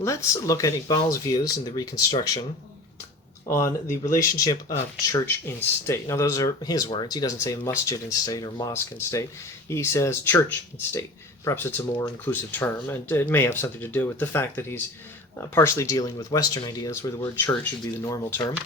Let's look at Iqbal's views in the Reconstruction on the relationship of church and state. Now, those are his words. He doesn't say masjid and state or mosque and state. He says church and state. Perhaps it's a more inclusive term, and it may have something to do with the fact that he's partially dealing with Western ideas where the word church would be the normal term.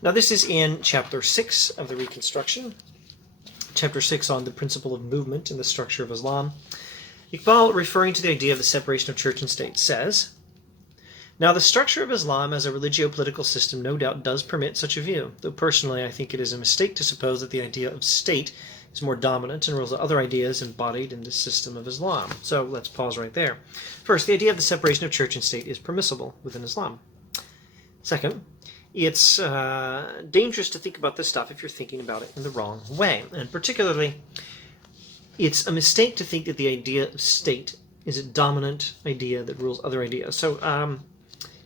Now, this is in Chapter 6 of the Reconstruction, Chapter 6 on the principle of movement in the structure of Islam. Iqbal, referring to the idea of the separation of church and state, says, "Now, the structure of Islam as a religio-political system no doubt does permit such a view, though personally I think it is a mistake to suppose that the idea of state is more dominant and rules other ideas embodied in the system of Islam." So let's pause right there. First, the idea of the separation of church and state is permissible within Islam. Second, it's dangerous to think about this stuff if you're thinking about it in the wrong way. And particularly, it's a mistake to think that the idea of state is a dominant idea that rules other ideas. So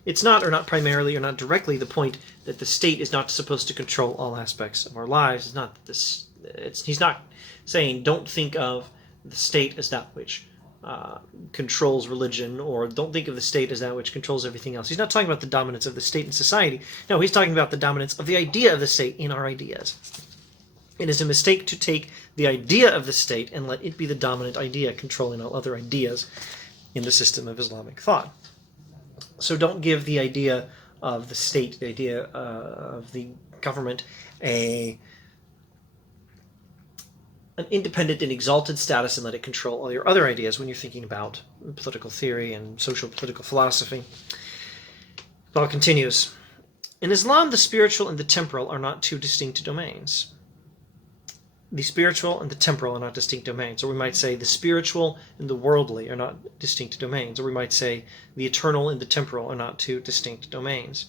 it's not, or not primarily, or not directly, the point that the state is not supposed to control all aspects of our lives. It's not this. He's not saying don't think of the state as that which controls religion, or don't think of the state as that which controls everything else. He's not talking about the dominance of the state in society. No, he's talking about the dominance of the idea of the state in our ideas. It is a mistake to take the idea of the state and let it be the dominant idea controlling all other ideas in the system of Islamic thought. So don't give the idea of the state, the idea of the government, an independent and exalted status and let it control all your other ideas when you're thinking about political theory and social political philosophy. Paul continues, "In Islam, the spiritual and the temporal are not two distinct domains." The spiritual and the temporal are not distinct domains. Or we might say the spiritual and the worldly are not distinct domains. Or we might say the eternal and the temporal are not two distinct domains.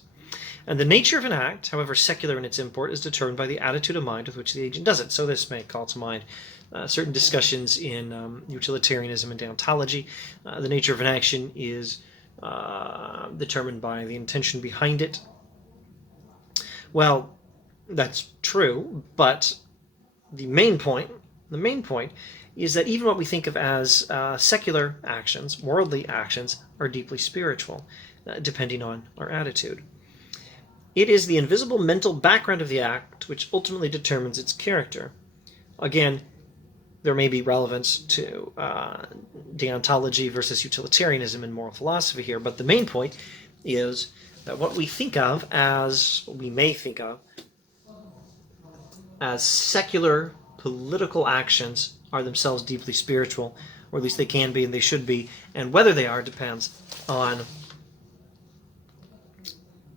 And the nature of an act, however secular in its import, is determined by the attitude of mind with which the agent does it. So this may call to mind certain discussions in utilitarianism and deontology. The nature of an action is determined by the intention behind it. Well, that's true, but the main point is that even what we think of as secular actions, worldly actions, are deeply spiritual, depending on our attitude. It is the invisible mental background of the act which ultimately determines its character. Again, there may be relevance to deontology versus utilitarianism in moral philosophy here, but the main point is that what we may think of as secular political actions are themselves deeply spiritual, or at least they can be and they should be, and whether they are depends on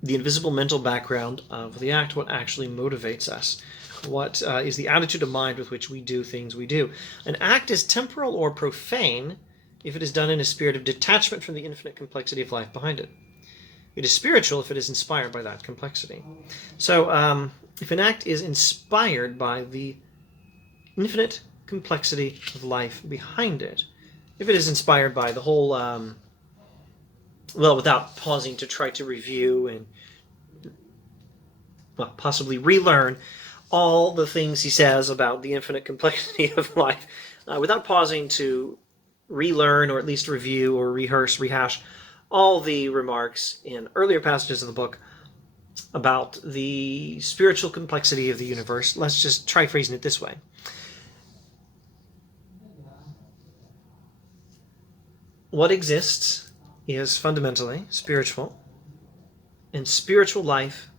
the invisible mental background of the act, what actually motivates us, what is the attitude of mind with which we do things we do. An act is temporal or profane if it is done in a spirit of detachment from the infinite complexity of life behind it. It is spiritual if it is inspired by that complexity. So, if an act is inspired by the infinite complexity of life behind it, if it is inspired by the whole, without pausing to try to review and possibly relearn all the things he says about the infinite complexity of life, without pausing to relearn or at least review or rehash all the remarks in earlier passages of the book about the spiritual complexity of the universe. Let's just try phrasing it this way. What exists is fundamentally spiritual, and spiritual life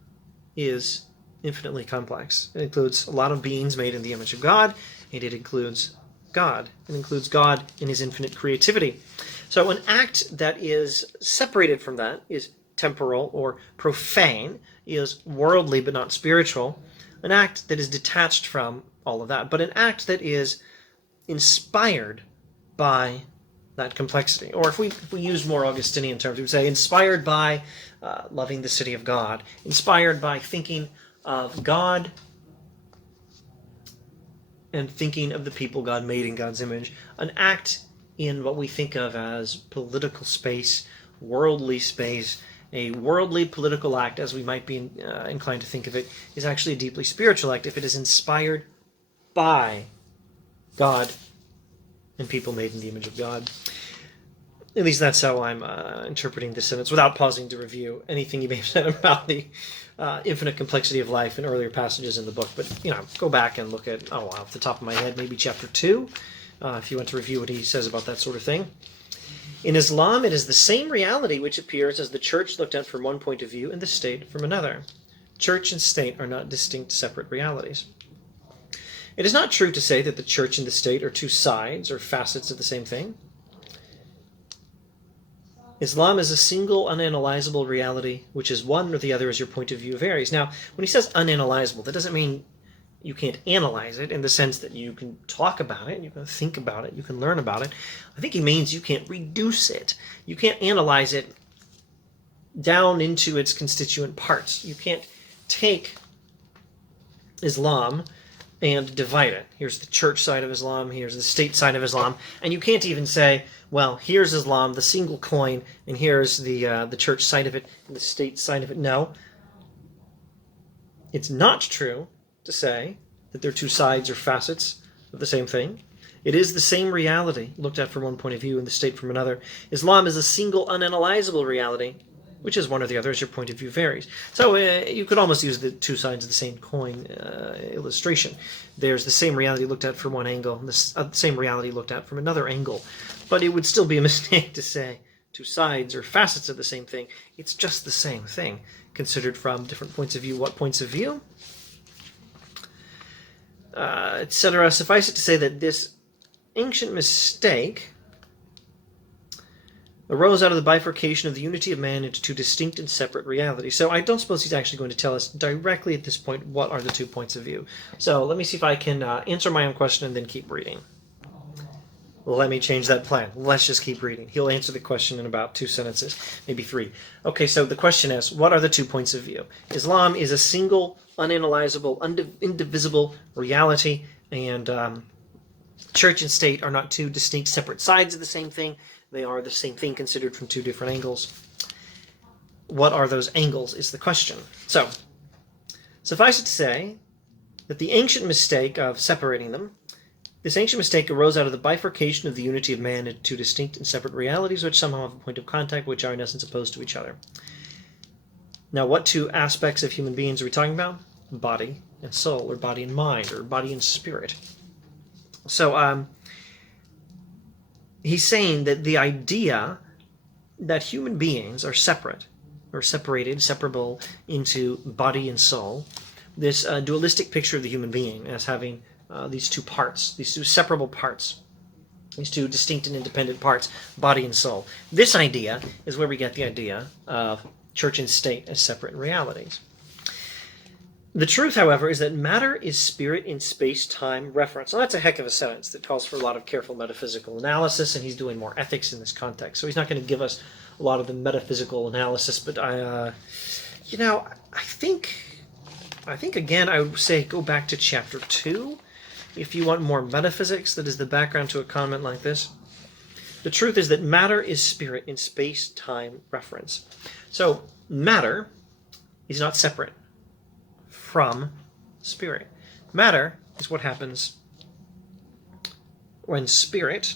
is infinitely complex. It includes a lot of beings made in the image of God, and it includes God. It includes God in his infinite creativity. So an act that is separated from that is temporal or profane, is worldly but not spiritual. An act that is detached from all of that, but an act that is inspired by that complexity. Or if we use more Augustinian terms, we would say inspired by loving the city of God, inspired by thinking of God and thinking of the people God made in God's image. An act in what we think of as political space, worldly space, a worldly political act, as we might be inclined to think of it, is actually a deeply spiritual act if it is inspired by God and people made in the image of God. At least that's how I'm interpreting this sentence, without pausing to review anything you may have said about the infinite complexity of life in earlier passages in the book. But, go back and look at, off the top of my head, maybe chapter 2, if you want to review what he says about that sort of thing. In Islam, it is the same reality which appears as the church looked at from one point of view and the state from another. Church and state are not distinct, separate realities. It is not true to say that the church and the state are two sides or facets of the same thing. Islam is a single, unanalyzable reality, which is one or the other as your point of view varies. Now, when he says unanalyzable, that doesn't mean you can't analyze it in the sense that you can talk about it, you can think about it, you can learn about it. I think he means you can't reduce it. You can't analyze it down into its constituent parts. You can't take Islam and divide it. Here's the church side of Islam, here's the state side of Islam, and you can't even say, well, here's Islam, the single coin, and here's the church side of it, and the state side of it. No. It's not true to say that they're two sides or facets of the same thing. It is the same reality, looked at from one point of view and the state from another. Islam is a single, unanalyzable reality, which is one or the other as your point of view varies. So you could almost use the two sides of the same coin illustration. There's the same reality looked at from one angle, and the same reality looked at from another angle. But it would still be a mistake to say two sides or facets of the same thing. It's just the same thing, considered from different points of view. What points of view? Etc. Suffice it to say that this ancient mistake arose out of the bifurcation of the unity of man into two distinct and separate realities. So I don't suppose he's actually going to tell us directly at this point what are the 2 points of view. So let me see if I can answer my own question and then keep reading. Let me change that plan. Let's just keep reading. He'll answer the question in about 2 sentences, maybe 3. Okay, so the question is, what are the 2 points of view? Islam is a single, unanalyzable, indivisible reality, and church and state are not 2 distinct, separate sides of the same thing. They are the same thing considered from 2 different angles. What are those angles is the question. So, suffice it to say that the ancient mistake of separating them, this ancient mistake arose out of the bifurcation of the unity of man into 2 distinct and separate realities which somehow have a point of contact which are in essence opposed to each other. Now, what 2 aspects of human beings are we talking about? Body and soul, or body and mind, or body and spirit. So, he's saying that the idea that human beings are separate, or separated, separable into body and soul, this dualistic picture of the human being as having these 2 parts, these 2 separable parts, these 2 distinct and independent parts, body and soul. This idea is where we get the idea of church and state as separate realities. The truth, however, is that matter is spirit in space-time reference. Now, that's a heck of a sentence that calls for a lot of careful metaphysical analysis, and he's doing more ethics in this context. So he's not going to give us a lot of the metaphysical analysis, but I think again, I would say go back to chapter 2 if you want more metaphysics that is the background to a comment like this. The truth is that matter is spirit in space-time reference. So matter is not separate from spirit. Matter is what happens when spirit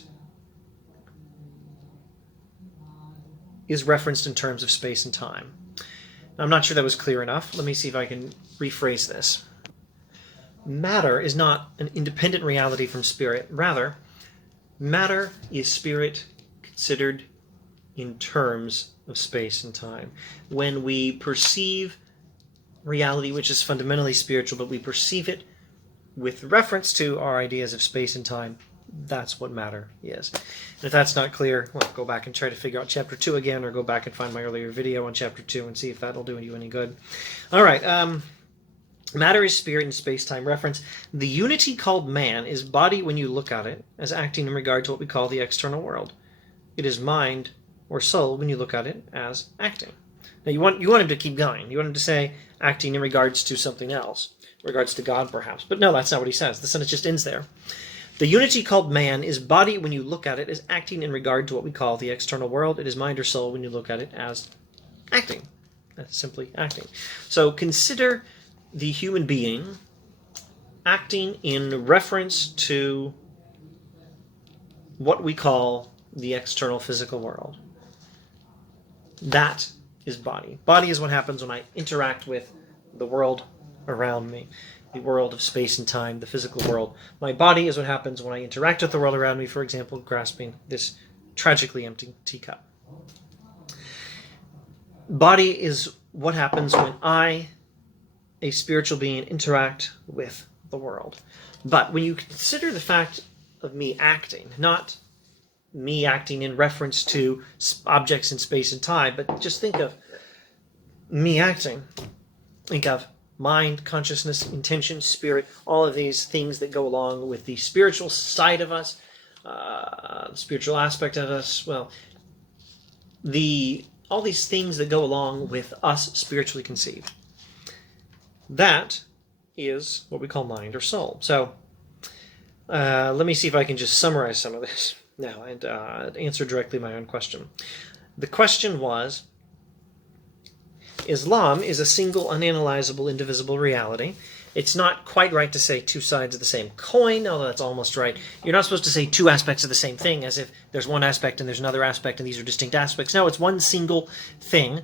is referenced in terms of space and time. Now, I'm not sure that was clear enough. Let me see if I can rephrase this. Matter is not an independent reality from spirit. Rather, matter is spirit considered in terms of space and time. When we perceive reality which is fundamentally spiritual, but we perceive it with reference to our ideas of space and time, that's what matter is. And if that's not clear, well, go back and try to figure out chapter 2 again, or go back and find my earlier video on chapter 2 and see if that'll do you any good. All right, matter is spirit in space-time reference. The unity called man is body when you look at it as acting in regard to what we call the external world. It is mind or soul when you look at it as acting. Now, you want him to keep going. You want him to say acting in regards to something else, in regards to God, perhaps. But no, that's not what he says. The sentence just ends there. The unity called man is body when you look at it as acting in regard to what we call the external world. It is mind or soul when you look at it as acting. That's simply acting. So consider the human being acting in reference to what we call the external physical world. That is body. Body is what happens when I interact with the world around me, the world of space and time, the physical world. My body is what happens when I interact with the world around me, for example, grasping this tragically empty teacup. Body is what happens when I, a spiritual being, interact with the world. But when you consider the fact of me acting, not me acting in reference to objects in space and time, but just think of me acting. Think of mind, consciousness, intention, spirit, all of these things that go along with the spiritual side of us, the spiritual aspect of us, well, all these things that go along with us spiritually conceived. That is what we call mind or soul. So let me see if I can just summarize some of this now and answer directly my own question. The question was, Islam is a single, unanalyzable, indivisible reality. It's not quite right to say two sides of the same coin, although that's almost right. You're not supposed to say two aspects of the same thing, as if there's one aspect and there's another aspect and these are distinct aspects. No, it's one single thing,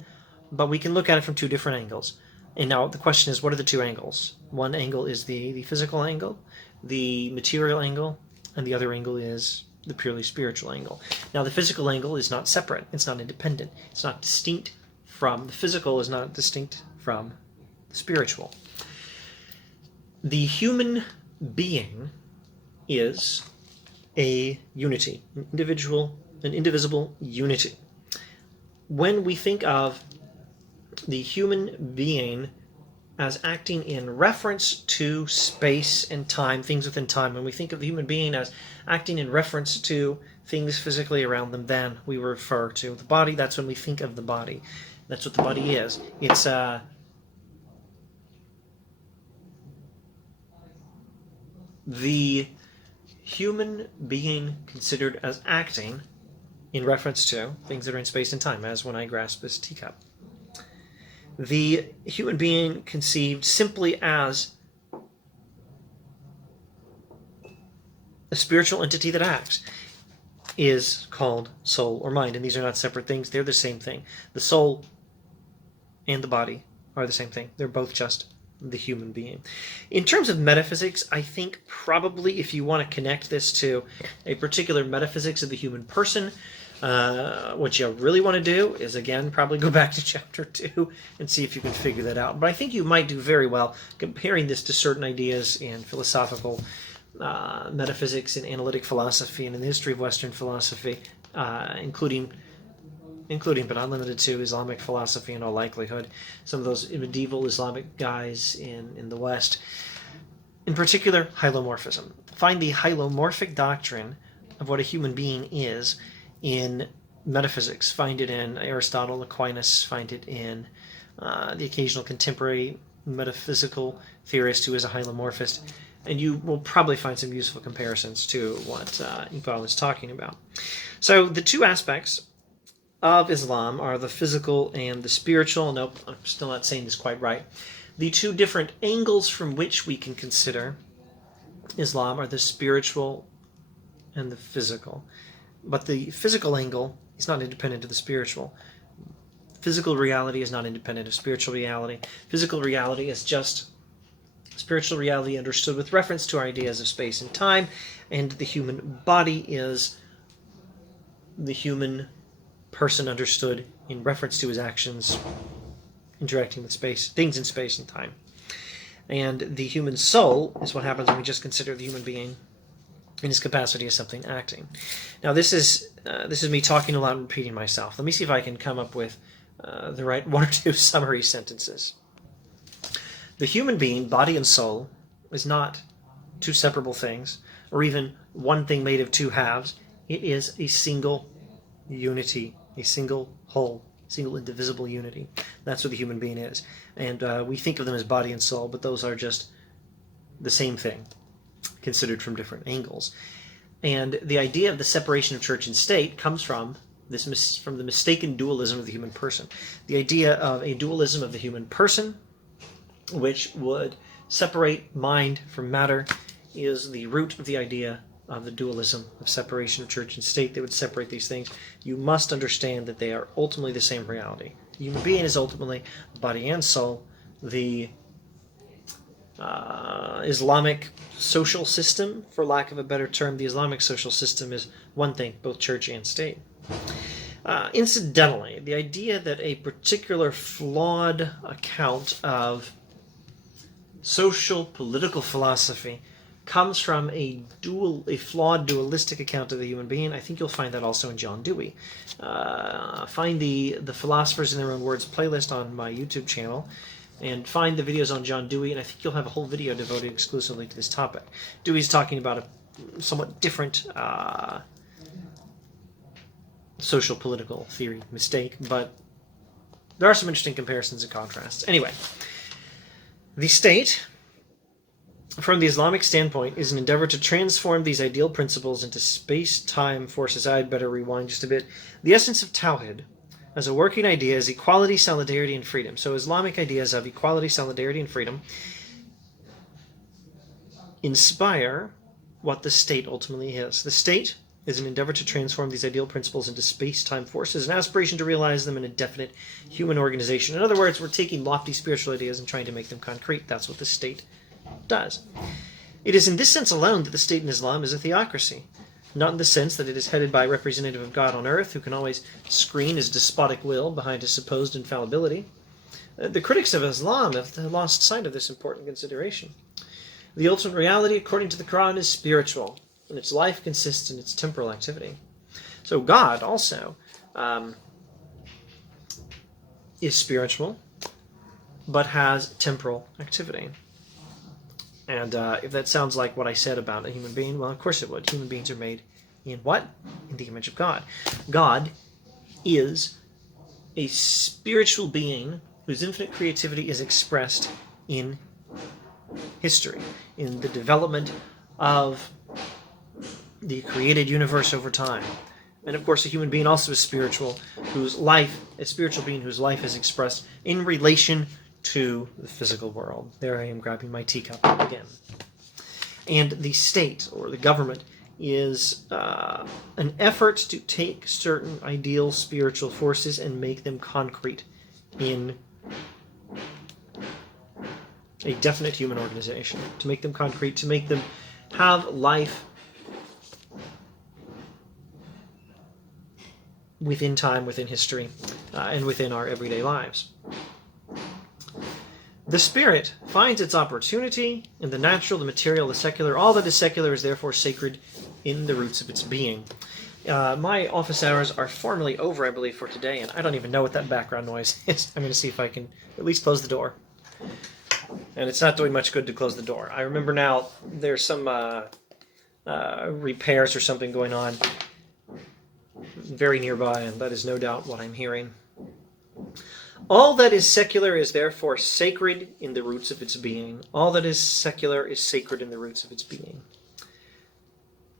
but we can look at it from two different angles. And now the question is, what are the two angles? One angle is the physical angle, the material angle, and the other angle is the purely spiritual angle. Now, the physical angle is not separate. It's not independent. It's not distinct from, the physical is not distinct from the spiritual. The human being is a unity, an indivisible unity. When we think of the human being as acting in reference to space and time, things within time, when we think of the human being as acting in reference to things physically around them, then we refer to the body. That's when we think of the body. That's what the body is. It's the human being considered as acting in reference to things that are in space and time, as when I grasp this teacup. The human being conceived simply as a spiritual entity that acts is called soul or mind, and these are not separate things. They're the same thing. The soul and the body are the same thing. They're both just the human being. In terms of metaphysics, I think probably if you want to connect this to a particular metaphysics of the human person, what you really want to do is, again, probably go back to chapter 2 and see if you can figure that out. But I think you might do very well comparing this to certain ideas in philosophical metaphysics and analytic philosophy and in the history of Western philosophy, including but not limited to Islamic philosophy in all likelihood. Some of those medieval Islamic guys in the West. In particular, hylomorphism. Find the hylomorphic doctrine of what a human being is in metaphysics. Find it in Aristotle, Aquinas. Find it in the occasional contemporary metaphysical theorist who is a hylomorphist. And you will probably find some useful comparisons to what Iqbal is talking about. So the two aspects of Islam are the physical and the spiritual. Nope, I'm still not saying this quite right. The two different angles from which we can consider Islam are the spiritual and the physical. But the physical angle is not independent of the spiritual. Physical reality is not independent of spiritual reality. Physical reality is just spiritual reality understood with reference to our ideas of space and time, and the human body is the human person understood in reference to his actions interacting with space, things in space and time. And the human soul is what happens when we just consider the human being in his capacity as something acting. Now this is me talking a lot and repeating myself. Let me see if I can come up with the right one or two summary sentences. The human being, body and soul, is not two separable things, or even one thing made of two halves. It is a single unity, a single whole, single indivisible unity. That's what the human being is. And we think of them as body and soul, but those are just the same thing, considered from different angles. And the idea of the separation of church and state comes from the mistaken dualism of the human person. The idea of a dualism of the human person, which would separate mind from matter, is the root of the idea of the dualism of separation of church and state that would separate these things. You must understand that they are ultimately the same reality. The human being is ultimately body and soul. The Islamic social system, for lack of a better term, the Islamic social system is one thing, both church and state. Incidentally, the idea that a particular flawed account of social political philosophy comes from a flawed dualistic account of the human being, I think you'll find that also in John Dewey. Find the Philosophers in Their Own Words playlist on my YouTube channel, and find the videos on John Dewey, and I think you'll have a whole video devoted exclusively to this topic. Dewey's talking about a somewhat different social political theory mistake, but there are some interesting comparisons and contrasts. Anyway, the state, from the Islamic standpoint, is an endeavor to transform these ideal principles into space-time forces. I'd better rewind just a bit. The essence of Tawhid as a working idea is equality, solidarity, and freedom. So Islamic ideas of equality, solidarity, and freedom inspire what the state ultimately is. The state is an endeavor to transform these ideal principles into space-time forces, an aspiration to realize them in a definite human organization. In other words, we're taking lofty spiritual ideas and trying to make them concrete. That's what the state does. It is in this sense alone that the state in Islam is a theocracy, not in the sense that it is headed by a representative of God on earth who can always screen his despotic will behind his supposed infallibility. The critics of Islam have lost sight of this important consideration. The ultimate reality, according to the Quran, is spiritual, and its life consists in its temporal activity. So God also is spiritual, but has temporal activity. And if that sounds like what I said about a human being, well, of course it would. Human beings are made in what? In the image of God. God is a spiritual being whose infinite creativity is expressed in history, in the development of the created universe over time. And of course, a human being also is spiritual, a spiritual being whose life is expressed in relation to the physical world. There I am grabbing my teacup again. And the state, or the government, is an effort to take certain ideal spiritual forces and make them concrete in a definite human organization. To make them concrete, to make them have life within time, within history, and within our everyday lives. The spirit finds its opportunity in the natural, the material, the secular. All that is secular is therefore sacred in the roots of its being. My office hours are formally over, I believe, for today, and I don't even know what that background noise is. I'm going to see if I can at least close the door. And it's not doing much good to close the door. I remember now there's some repairs or something going on very nearby, and that is no doubt what I'm hearing. All that is secular is therefore sacred in the roots of its being. All that is secular is sacred in the roots of its being.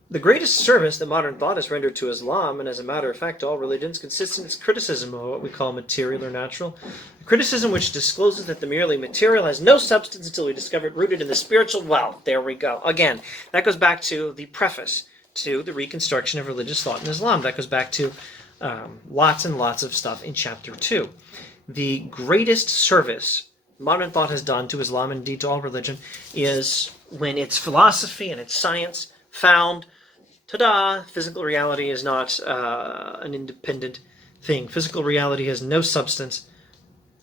The greatest service that modern thought has rendered to Islam, and as a matter of fact to all religions, consists in its criticism of what we call material or natural. A criticism which discloses that the merely material has no substance until we discover it rooted in the spiritual. Well, there we go. Again, that goes back to the preface to the reconstruction of religious thought in Islam. That goes back to lots and lots of stuff in chapter 2. The greatest service modern thought has done to Islam, and indeed to all religion, is when its philosophy and its science found, ta-da, physical reality is not an independent thing. Physical reality has no substance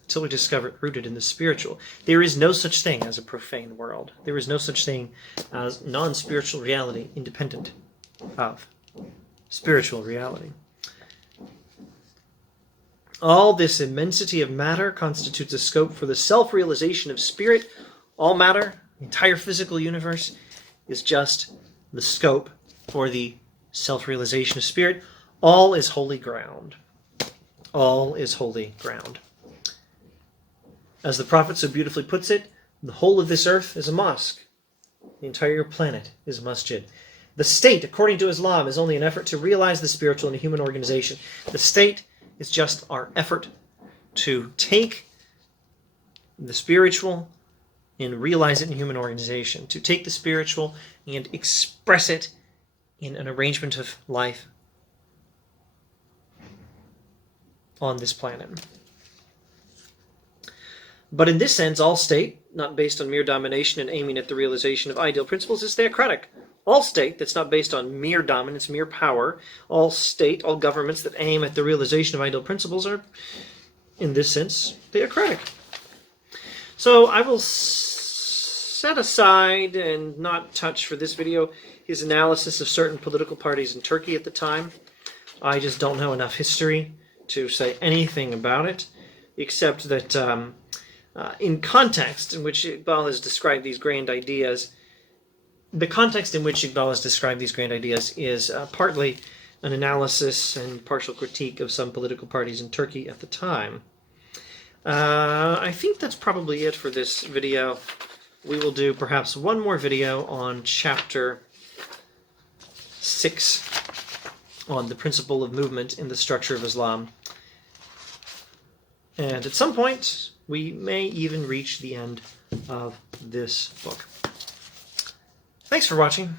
until we discover it rooted in the spiritual. There is no such thing as a profane world. There is no such thing as non-spiritual reality independent of spiritual reality. All this immensity of matter constitutes a scope for the self-realization of spirit. All matter, the entire physical universe, is just the scope for the self-realization of spirit. All is holy ground. All is holy ground. As the prophet so beautifully puts it, the whole of this earth is a mosque. The entire planet is a masjid. The state, according to Islam, is only an effort to realize the spiritual in a human organization. The state is just our effort to take the spiritual and realize it in human organization, to take the spiritual and express it in an arrangement of life on this planet. But in this sense, all state, not based on mere domination and aiming at the realization of ideal principles, is theocratic. All state that's not based on mere dominance, mere power, all state, all governments that aim at the realization of ideal principles are, in this sense, theocratic. So I will set aside and not touch for this video his analysis of certain political parties in Turkey at the time. I just don't know enough history to say anything about it, except that in context in which Iqbal has described these grand ideas, the context in which Iqbal has described these grand ideas is partly an analysis and partial critique of some political parties in Turkey at the time. I think that's probably it for this video. We will do perhaps one more video on chapter 6 on the principle of movement in the structure of Islam. And at some point, we may even reach the end of this book. Thanks for watching.